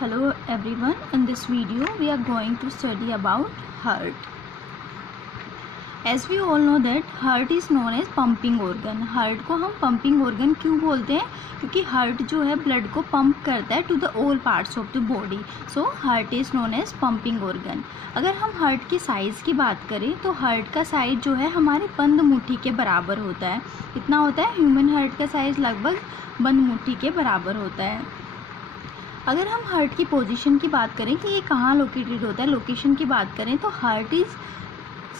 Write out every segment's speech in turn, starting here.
Hello everyone, in this video we are going to study about heart. As we all know that heart is known as pumping organ. heart को हम pumping organ क्यों बोलते हैं? क्योंकि heart जो है blood को pump करता है to the all parts of the body. So heart is known as pumping organ. अगर हम heart की size की बात करें तो heart का size जो है हमारे बंद मुट्ठी के बराबर होता है. कितना होता है? ह्यूमन heart का size लगभग बंद मुट्ठी के बराबर होता है. अगर हम हार्ट की पोजीशन की बात करें कि ये कहाँ लोकेटेड होता है, लोकेशन की बात करें तो heart is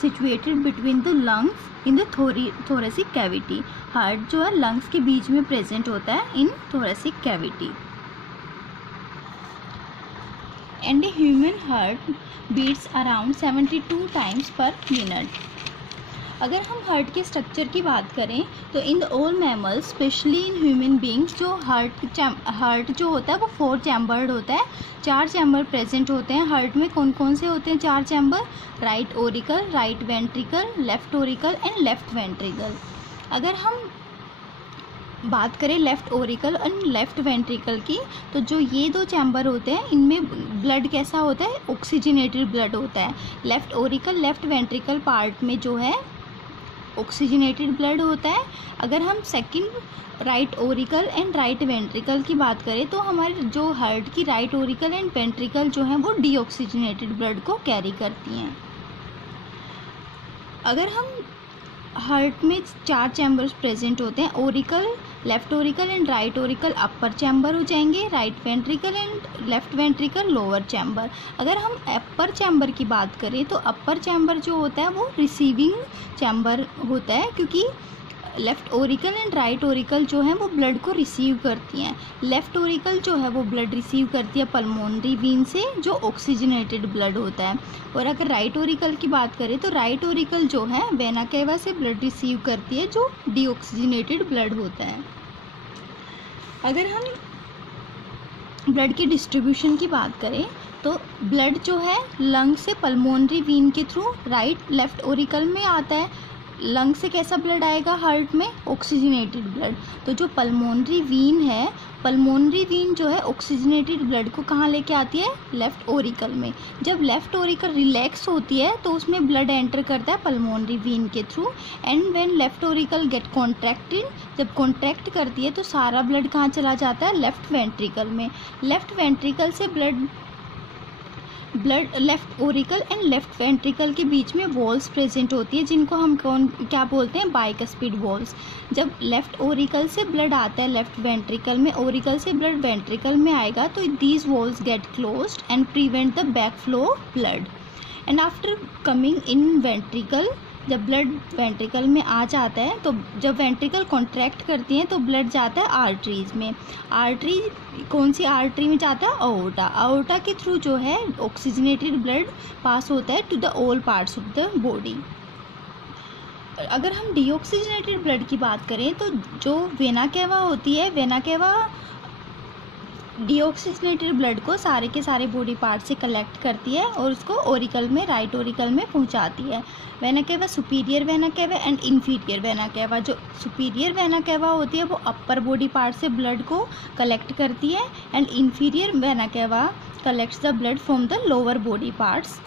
situated between the lungs in the thoracic cavity. Heart जो है लंग्स के बीच में प्रेजेंट होता है in thoracic cavity. And a human heart beats around 72 times per minute. अगर हम हार्ट के स्ट्रक्चर की बात करें तो in all mammals specially in human beings जो हार्ट जो होता है वो 4 चैम्बर्ड होता है. 4 चैम्बर प्रेजेंट होते हैं हार्ट में. कौन कौन से होते हैं 4 chamber? Right Oracle, right ventricle, left auricle and left ventricle. अगर हम बात करें left auricle and left ventricle की तो जो ये 2 चैम्बर होते हैं इनमें ब्लड कैसा होता है? ऑक्सीजनेटेड ब्लड होता है. Left Oracle left ventricle part में जो है ऑक्सीजनेटेड ब्लड होता है. अगर हम second right auricle and right ventricle की बात करें तो हमारे जो हार्ट की राइट ओरिकल एंड वेंट्रिकल जो है वो डीऑक्सीजनेटेड ब्लड को कैरी करती हैं. अगर हम हार्ट में 4 चैम्बर्स प्रेजेंट होते हैं. Oracle, left auricle and right Oracle upper chamber हो जाएंगे. Right ventricle and left ventricle lower chamber. अगर हम अपर चैम्बर की बात करें तो अपर चैम्बर जो होता है वो रिसीविंग चैम्बर होता है क्योंकि left auricle and right Oracle जो है वो ब्लड को रिसीव करती हैं. लेफ्ट ओरिकल जो है वो ब्लड रिसीव करती है पल्मोनरी वीन से जो ऑक्सीजनेटेड ब्लड होता है. और अगर राइट ओरिकल की बात करें तो राइट ओरिकल जो है वेना केवा से ब्लड रिसीव करती है जो डीऑक्सीजनेटेड ब्लड होता है. अगर हम ब्लड की डिस्ट्रीब्यूशन की बात करें तो ब्लड जो है लंग से पल्मोनरी वीन के थ्रू राइट लेफ्ट ओरिकल में आता है. लंग से कैसा ब्लड आएगा हार्ट में? Oxygenated blood. तो जो पल्मोनरी वीन है, पल्मोनरी वीन जो है ऑक्सीजनेटेड ब्लड को कहाँ लेके आती है? लेफ्ट ओरिकल में. जब लेफ्ट ओरिकल रिलैक्स होती है तो उसमें ब्लड एंटर करता है पल्मोनरी वीन के थ्रू. And when left auricle get contracted, जब कॉन्ट्रैक्ट करती है तो सारा ब्लड कहाँ चला जाता है? लेफ्ट वेंट्रिकल में. लेफ्ट वेंट्रिकल से blood left auricle and left ventricle के बीच में वॉल्स प्रेजेंट होती है जिनको हम क्या बोलते हैं? Bicuspid walls. जब लेफ्ट ओरिकल से ब्लड आता है लेफ्ट वेंट्रिकल में, ओरिकल से ब्लड वेंट्रिकल में आएगा तो these walls gate closed end prevent the back flow of blood. And after coming in ventricle, जब ब्लड वेंट्रिकल में आ जाता है तो जब वेंट्रिकल कॉन्ट्रैक्ट करती हैं तो ब्लड जाता है आर्टरीज में. आर्टरी कौन सी आर्टरी में जाता है? अओर्टा. अओर्टा के थ्रू जो है ऑक्सीजनेटेड ब्लड पास होता है to the all parts of the body. अगर हम डीऑक्सीजनेटेड ब्लड की बात करें तो जो वेना केवा होती है, वेना केवा डीऑक्सीजनेटेड ब्लड को सारे के सारे बॉडी पार्ट से कलेक्ट करती है और उसको ओरिकल में, राइट ओरिकल में पहुंचाती है. Vena cava superior vena cava and inferior vena cava. जो सुपीरियर वेना केवा होती है वो अपर बॉडी पार्ट से ब्लड को कलेक्ट करती है and inferior vena cava collects the blood from the lower body parts.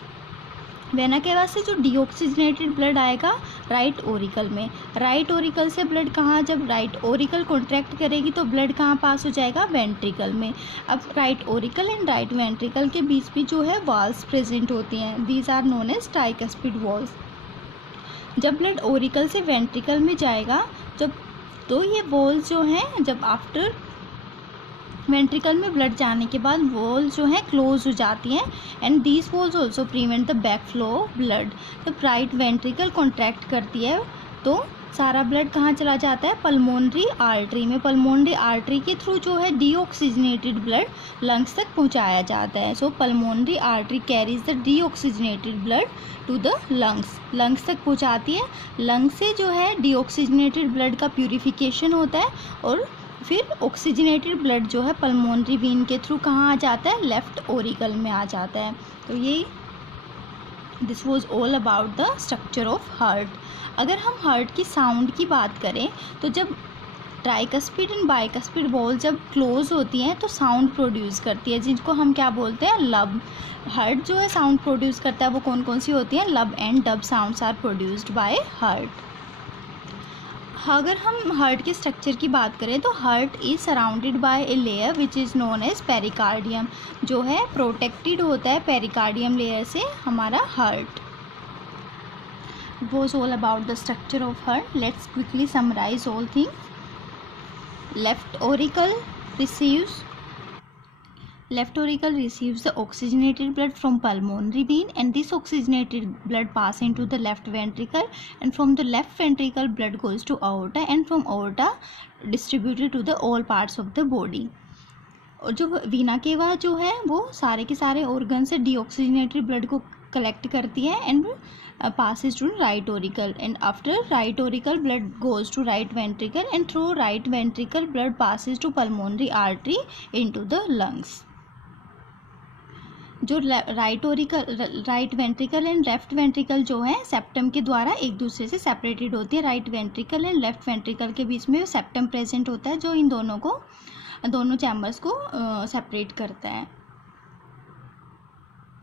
Vena cava से जो डीऑक्सीजनेटेड ब्लड आएगा राइट ओरिकल में. राइट ओरिकल से ब्लड कहाँ, जब राइट ओरिकल कॉन्ट्रैक्ट करेगी तो ब्लड कहाँ पास हो जाएगा? वेंट्रिकल में. अब right auricle and right ventricle के बीच भी जो है वॉल्स प्रेजेंट होती हैं. These are known as tricuspid valves. जब ब्लड ओरिकल से वेंट्रिकल में जाएगा जब तो ये वॉल्स जो हैं जब आफ्टर वेंट्रिकल में ब्लड जाने के बाद वॉल जो है क्लोज हो जाती हैं and these walls also prevent the back flow of blood. जब राइट वेंट्रिकल कॉन्ट्रैक्ट करती है तो सारा ब्लड कहाँ चला जाता है? पल्मोनरी आर्टरी में. पल्मोनरी आर्टरी के थ्रू जो है डीऑक्सीजनेटेड ब्लड लंग्स तक पहुँचाया जाता है. So pulmonary artery carries the deoxygenated blood to the lungs. Lungs तक पहुँचाती है. लंग्स से जो है डीऑक्सीजनेटेड ब्लड का प्यूरिफिकेशन होता है और फिर ऑक्सीजनेटेड ब्लड जो है पल्मोनरी वीन के थ्रू कहाँ आ जाता है? लेफ्ट ओरिकल में आ जाता है. तो ये this was all about the structure of heart. अगर हम हार्ट की साउंड की बात करें तो जब ट्राइकस्पिड एंड बाइकस्पिड वॉल जब क्लोज होती हैं तो साउंड प्रोड्यूस करती है, जिनको हम क्या बोलते हैं, लब। हार्ट जो है साउंड प्रोड्यूस करता है, वो कौन कौन सी होती हैं, lub and dub sounds are produced by heart. अगर हम हार्ट के स्ट्रक्चर की बात करें तो heart is surrounded by a layer which is known as pericardium, जो है प्रोटेक्टेड होता है पेरिकार्डियम लेयर से हमारा heart. was all about the structure of heart. Let's quickly summarize all things. Left auricle receives the oxygenated blood from pulmonary vein, and this oxygenated blood pass into the left ventricle, and from the left ventricle blood goes to aorta, and from aorta distributed to the all parts of the body. और जो वीना केवा जो है वो सारे के सारे organ से डीऑक्सीजनेटेड ब्लड को कलेक्ट करती है and passes to right auricle, and after right auricle blood goes to right ventricle, and through right ventricle blood passes to pulmonary artery into the lungs. जो right ventricle and left ventricle जो है septum के द्वारा एक दूसरे से separated होती है। Right ventricle and left ventricle के बीच में सेप्टम प्रेजेंट होता है जो इन दोनों चैम्बर्स को सेपरेट करता है।